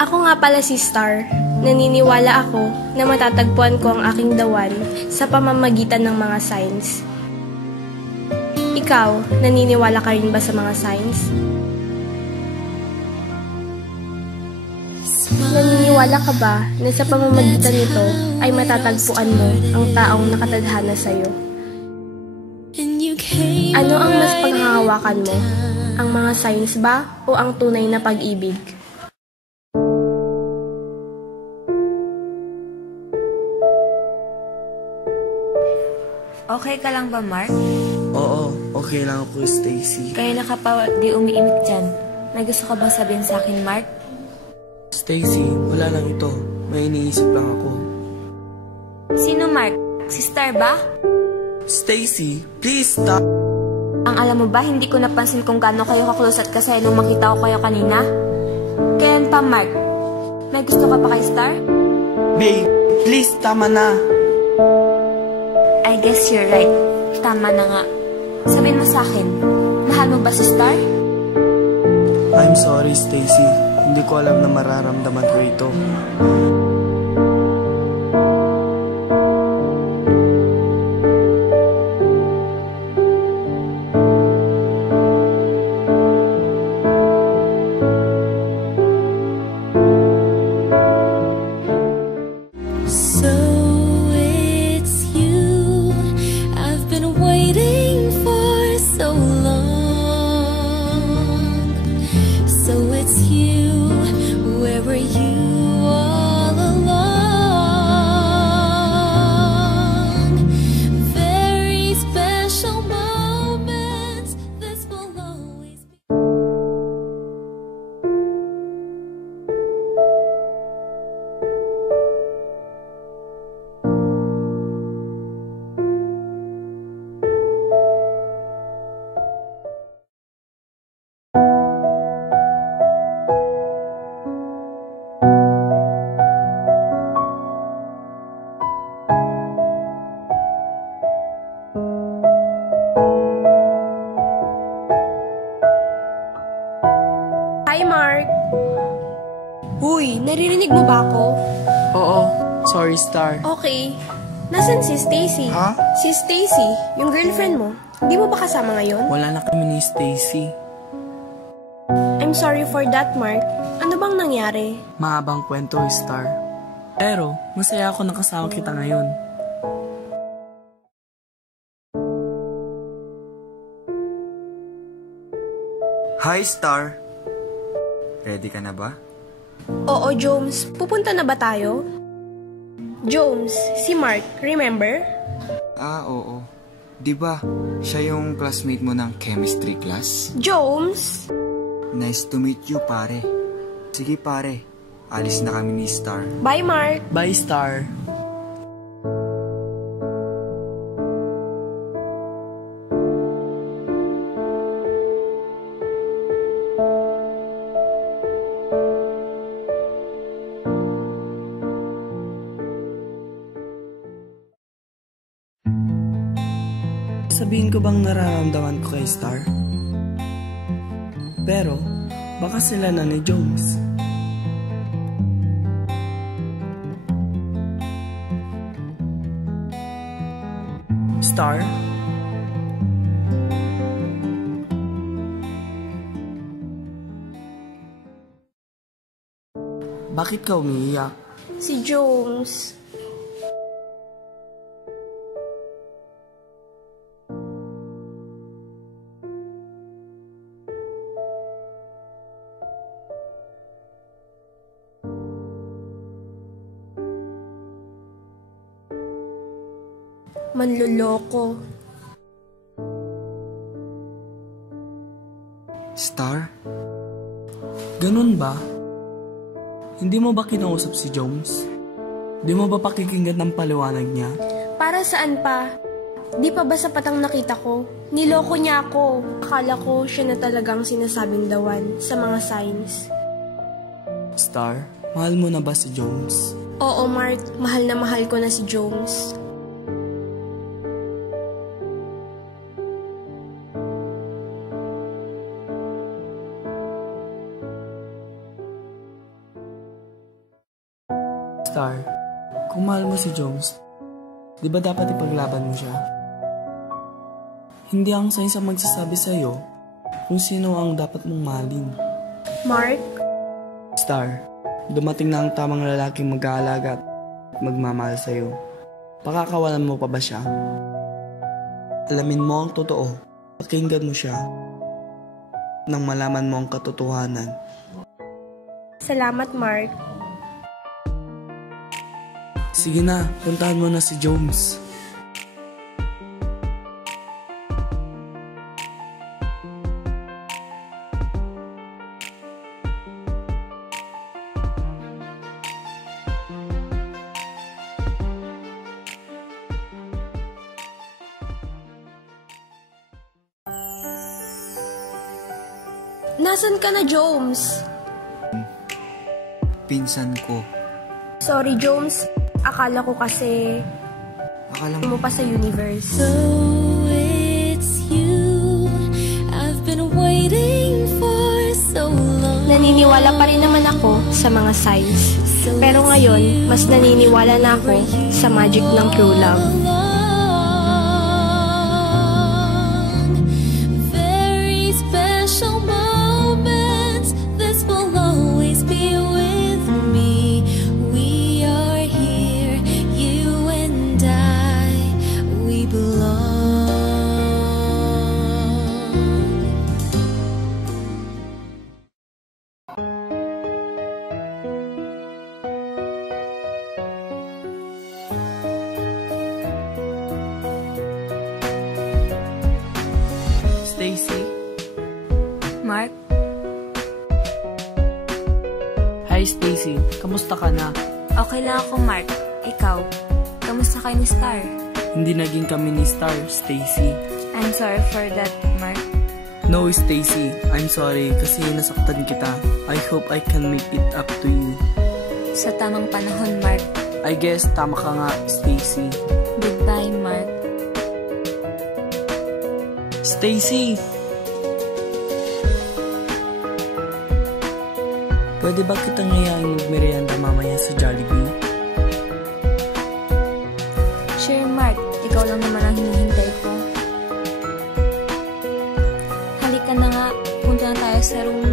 Ako nga pala si Star. Naniniwala ako na matatagpuan ko ang aking dawan sa pamamagitan ng mga signs. Ikaw, naniniwala ka rin ba sa mga signs? Naniniwala ka ba na sa pamamagitan nito ay matatagpuan mo ang taong nakatadhana sa'yo? Ano ang mas panghahawakan mo? Ang mga signs ba o ang tunay na pag-ibig? Okay ka lang ba, Mark? Oo, okay lang ako, Stacy. Kaya na ka pa di umiimik dyan. May gusto ka bang sabihin sa akin, Mark? Stacy, wala lang ito. May iniisip lang ako. Sino, Mark? Si Star ba? Stacy, please stop! Ang alam mo ba, hindi ko napansin kung gaano kayo kaklose at kasaya nung makita ko kayo kanina. Kaya pa, Mark, may gusto ka pa kay Star? Babe, please, tama na! I guess you're right. Tama na nga. Sabihin mo sa akin, mahal mo ba si Star? I'm sorry, Stacy. Hindi ko alam na mararamdaman ko ito. Hi, Mark! Uy, naririnig mo ba ako? Oo, sorry, Star. Okay. Nasaan si Stacy? Ha? Si Stacy, yung girlfriend mo. Di mo ba kasama ngayon? Wala na kami ni Stacy. I'm sorry for that, Mark. Ano bang nangyari? Mahabang kwento, Star. Pero, masaya ako nakasama kita ngayon. Hi, Star! Ready ka na ba? Oo, Jones. Pupunta na ba tayo? Jones, si Mark, remember? Oo. Di ba, siya yung classmate mo ng chemistry class? Jones! Nice to meet you, pare. Sige, pare. Alis na kami ni Star. Bye, Mark! Bye, Star. Sabihin ko bang nararamdaman ko kay Star? Pero, baka sila na ni Jones. Star? Bakit ka umiiyak? Si Jones. Manloloko. Star? Ganun ba? Hindi mo ba kinausap si Jones? Di mo ba pakikinggan ng paliwanag niya? Para saan pa? Di pa ba sapat ang nakita ko? Niloko niya ako. Akala ko siya na talagang sinasabing dawan sa mga signs. Star, mahal mo na ba si Jones? Oo, Mark. Mahal na mahal ko na si Jones. Star, kung mahal mo si Jones, di ba dapat ipaglaban mo siya? Hindi ang science ang magsasabi sa'yo kung sino ang dapat mong mahalin. Mark? Star, dumating na ang tamang lalaking mag-aalaga at magmamahal sa'yo. Pakakawalan mo pa ba siya? Alamin mo ang totoo. Pakinggan mo siya. Nang malaman mo ang katotohanan. Salamat, Mark. Sige na, puntahan mo na si Jones. Nasaan ka na, Jones? Pinsan ko. Sorry, Jones. Akala ko kasi Akala mo mo, pa sa universe. So it's you I've been waiting for so long. Naniniwala pa rin naman ako sa mga signs. Pero ngayon, mas naniniwala na ako sa magic ng true love. Very special moments. This will always be with me. We are here, you and I. We belong. Stacy? Mark? Hi, Stacy. Kamusta ka na? Okay lang ako, Mark. Ikaw? Kamusta kayo ni Star? Hindi naging kami ni Star, Stacy. I'm sorry for that, Mark. No, Stacy. I'm sorry kasi nasaktan kita. I hope I can make it up to you. Sa tamang panahon, Mark. I guess tama ka nga, Stacy. Goodbye, Mark. Stacy! Pwede ba kitang ngayain magmerienda mamaya sa Jollibee? Sure, Mark. Ikaw lang naman ang hinihintay ko. Halika na nga. Punta na tayo sa room.